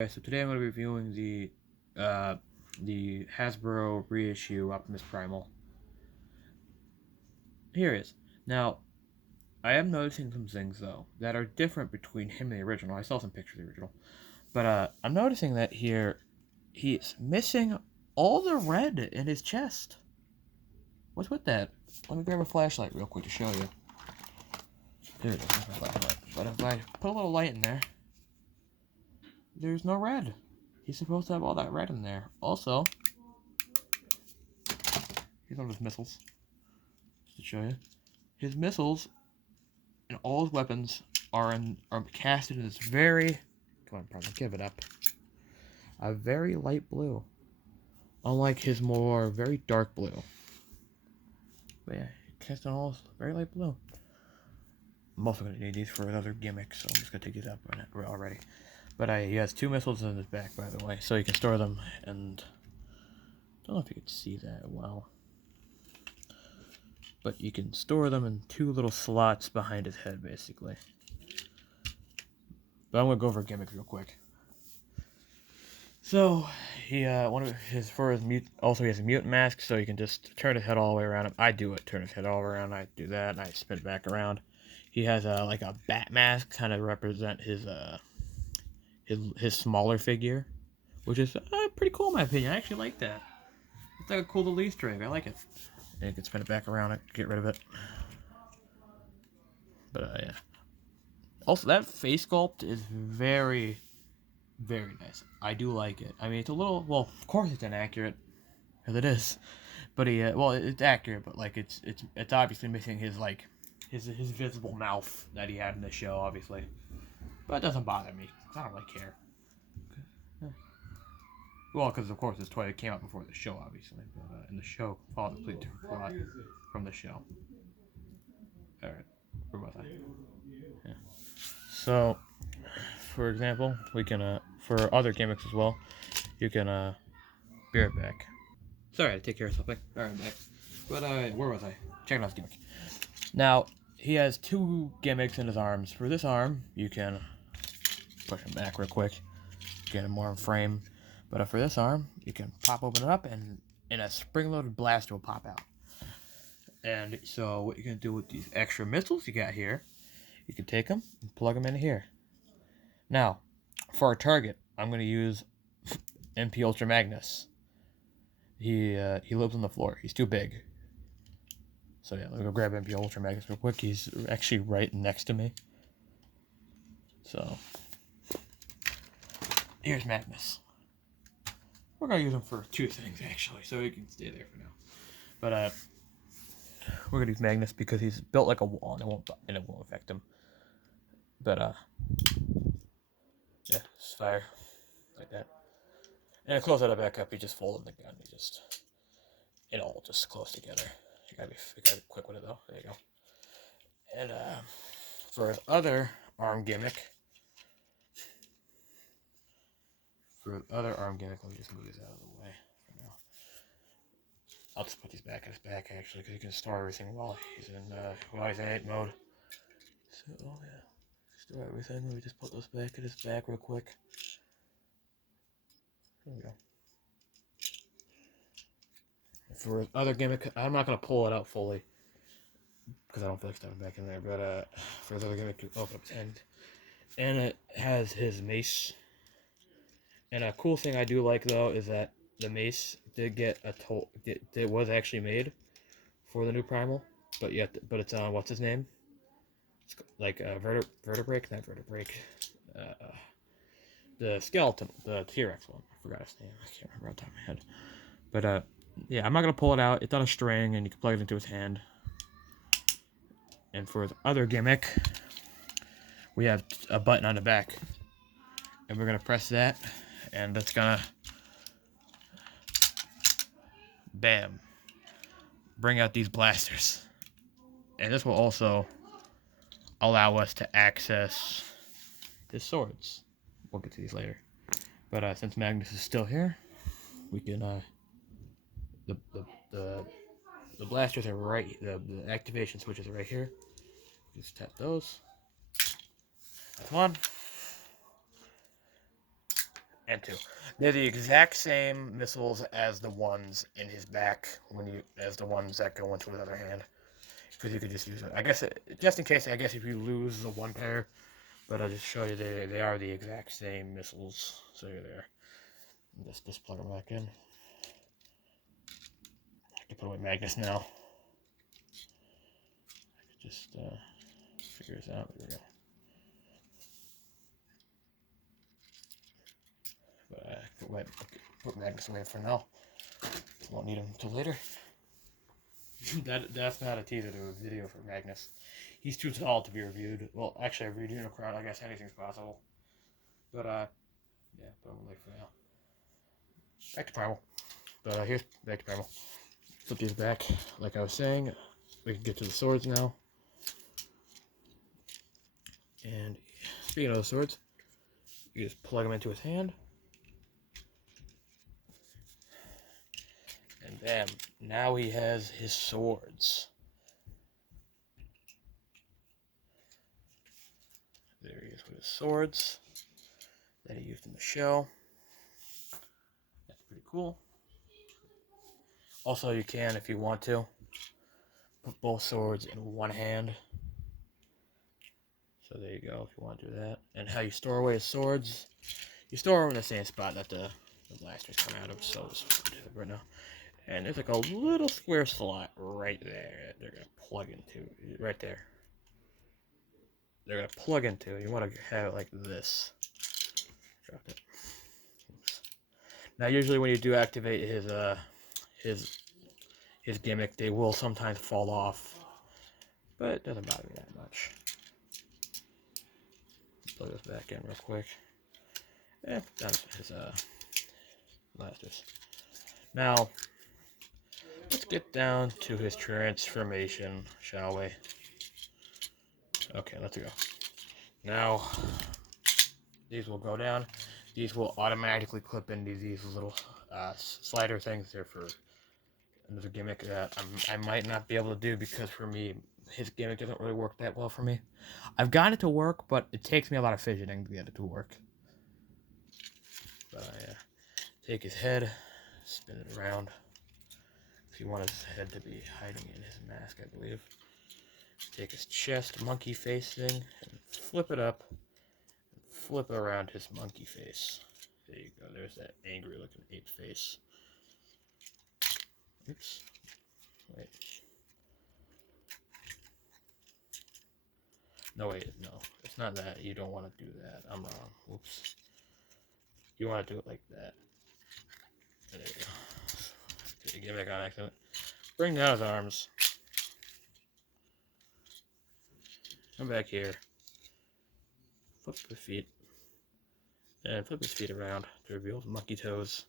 Okay, so today I'm going to be reviewing the Hasbro reissue Optimus Primal. Here it is. Now, I am noticing some things though that are different between him and the original. I saw some pictures of the original, but I'm noticing that here he's missing all the red in his chest. What's with that? Let me grab a flashlight real quick to show you. Here it is, my flashlight. But if I put a little light in there, there's no red. He's supposed to have all that red in there. Also, here's one of his missiles. Just to show you. His missiles and all his weapons are casted in this very, come on, Primal, give it up, a very light blue, unlike his more very dark blue. But yeah, cast in all very light blue. I'm also gonna need these for another gimmick, so I'm just gonna take these up already. But he has 2 missiles in his back, by the way, so you can store them. And I don't know if you can see that well, but you can store them in 2 little slots behind his head, basically. But I'm gonna go over gimmick real quick. So he also he has a mutant mask, so you can just turn his head all the way around him. I do it, turn his head all around. I do that, and I spin it back around. He has like a bat mask, kind of represent his smaller figure, which is pretty cool in my opinion. I actually like that. It's like a cool little Easter egg. I like it. And you can spin it back around and get rid of it. But yeah. Also, that face sculpt is very, very nice. I do like it. I mean, it's a little, well, of course it's inaccurate, because it is. But well, it's accurate, but like it's obviously missing his his visible mouth that he had in the show, obviously. But it doesn't bother me, because I don't really care. Well, because of course this toy came out before the show, obviously. But in the show, followed a complete different plot from the show. All right, where was I? Yeah. So, for example, we can for other gimmicks as well, you can be right back. Sorry, I had to take care of something. All right, back. But where was I? Checking out his gimmick. Now he has 2 gimmicks in his arms. For this arm, you can push him back real quick, get him more in frame. But for this arm, you can open it up, and a spring-loaded blaster will pop out. And so what you're going to do with these extra missiles you got here, you can take them and plug them in here. Now, for our target, I'm going to use MP Ultra Magnus. He lives on the floor. He's too big. So yeah, let me go grab MP Ultra Magnus real quick. He's actually right next to me. So, here's Magnus. We're going to use him for 2 things, actually, so he can stay there for now. But, we're going to use Magnus because he's built like a wall, and it won't affect him. But, yeah, just fire. Like that. And to close that back up, you just fold in the gun. It all just close together. You gotta be quick with it, though. There you go. And, for his other arm gimmick, let me just move these out of the way for now. I'll just put these back in his back, actually, because you can store everything while he's in 8 mode. So, yeah. Store everything. Let me just put those back in his back real quick. There we go. For his other gimmick, I'm not going to pull it out fully, because I don't feel like stuffing back in there, but, for his other gimmick, you open up his hand, and it has his mace. And a cool thing I do like, though, is that the mace did get it was actually made for the new Primal, but it's on what's his name? It's like Vertebrake, not Vertebrake. The skeleton, the T-Rex one. I forgot his name. I can't remember off the top of my head. But yeah, I'm not gonna pull it out. It's on a string, and you can plug it into his hand. And for his other gimmick, we have a button on the back, and we're gonna press that, and that's gonna, bam, bring out these blasters. And this will also allow us to access his swords. We'll get to these later. But since Magnus is still here, we can the blasters are right. The activation switches are right here. Just tap those. That's one. and 2. They're the exact same missiles as the ones in his back, as the ones that go into his other hand. Because you could just use it. I guess, just in case, I guess if you lose the one pair, but I'll just show you they are the exact same missiles. So here they are. Just plug them back in. I can put away Magnus now. I could just figure this out. There we go. But put Magnus away for now. Won't need him until later. That's not a teaser to a video for Magnus. He's too tall to be reviewed. Well, actually, I've reviewed Unicron. I guess anything's possible. But yeah, but I'm late for now. Back to Primal. But here's back to Primal. Flip these back. Like I was saying, we can get to the swords now. And speaking of the swords, you just plug them into his hand. And bam, now he has his swords. There he is with his swords that he used in the show. That's pretty cool. Also, you can, if you want to, put both swords in one hand. So there you go, if you want to do that. And how you store away his swords, you store them in the same spot that the blasters come out of. So let's do it right now. And there's like a little square slot right there that they're going to plug into. Right there. They're going to plug into. You want to have it like this. Drop it. Oops. Now usually when you do activate his gimmick, they will sometimes fall off. But it doesn't bother me that much. Plug this back in real quick. Yeah, that's his blasters. Now, let's get down to his transformation, shall we? Okay, let's go. Now, these will go down. These will automatically clip into these little slider things. They're for another gimmick that I might not be able to do because for me, his gimmick doesn't really work that well for me. I've gotten it to work, but it takes me a lot of fidgeting to get it to work. But yeah, take his head, spin it around. If you want his head to be hiding in his mask, I believe. Take his chest, monkey face thing, and flip it up. And flip around his monkey face. There you go. There's that angry looking ape face. Oops. Wait. No, wait. No. It's not that. You don't want to do that. I'm wrong. Whoops. You want to do it like that. There you go. Get Gimmick on accident. Bring down his arms. Come back here. Flip the feet. And flip his feet around to reveal his monkey toes.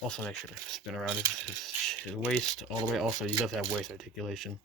Also make sure to spin around his waist all the way. Also, he does have waist articulation.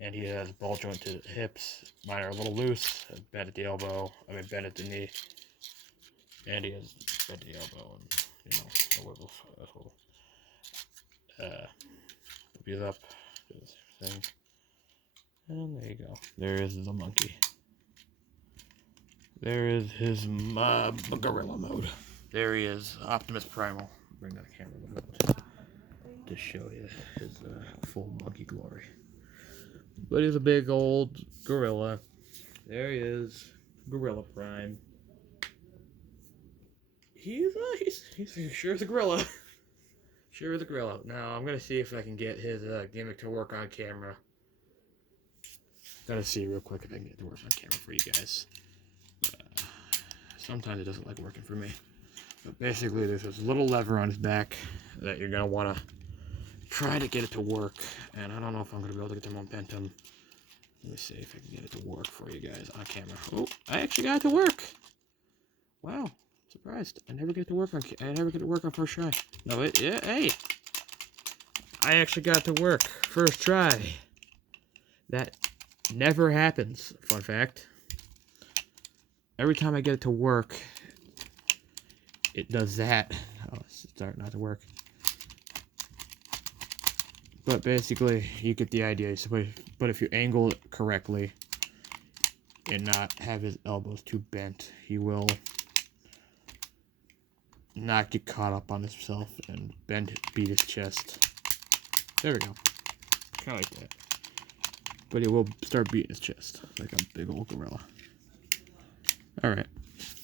And he has ball jointed hips. Mine are a little loose. Bent at the elbow. Bent at the knee. And he has bent at the elbow. And, a wiggle. That's cool. These up. This thing. And there you go. There is the monkey. There is his gorilla mode. There he is, Optimus Primal. Bring that camera a little bit to show you his full monkey glory. But he's a big old gorilla. There he is, Gorilla Prime. He's sure is a gorilla. Sure is a gorilla. Now I'm gonna see if I can get his gimmick to work on camera. Gotta see real quick if I can get it to work on camera for you guys. Sometimes it doesn't like working for me. But basically, there's this little lever on his back that you're going to want to try to get it to work. And I don't know if I'm going to be able to get the momentum. Let me see if I can get it to work for you guys on camera. Oh, I actually got it to work. Wow, surprised. I never get it to work on first try. No, hey. I actually got it to work first try. That never happens, fun fact. Every time I get it to work, it does that. Oh, it's starting not to work. But basically, you get the idea. But if you angle it correctly and not have his elbows too bent, he will not get caught up on himself and beat his chest. There we go. Kind of like that. But he will start beating his chest like a big old gorilla. Alright.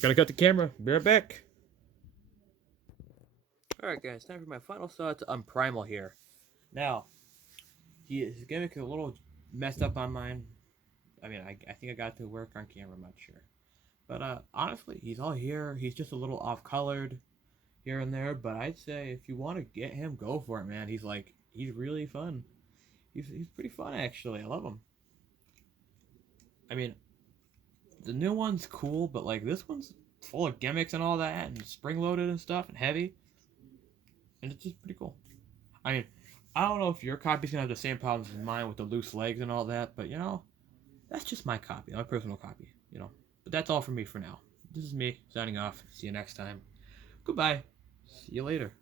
Gotta cut the camera. Be right back. Alright guys, time for my final thoughts on Primal here. Now, his gimmick is a little messed up on mine. I mean, I think I got to work on camera, I'm not sure. But honestly, he's all here. He's just a little off-colored here and there. But I'd say if you want to get him, go for it, man. He's really fun. He's pretty fun, actually. I love him. I mean, the new one's cool, but like this one's full of gimmicks and all that, and spring-loaded and stuff, and heavy. And it's just pretty cool. I mean, I don't know if your copy's gonna have the same problems as mine with the loose legs and all that, but you know, that's just my copy, my personal copy, you know. But that's all for me for now. This is me signing off. See you next time. Goodbye. See you later.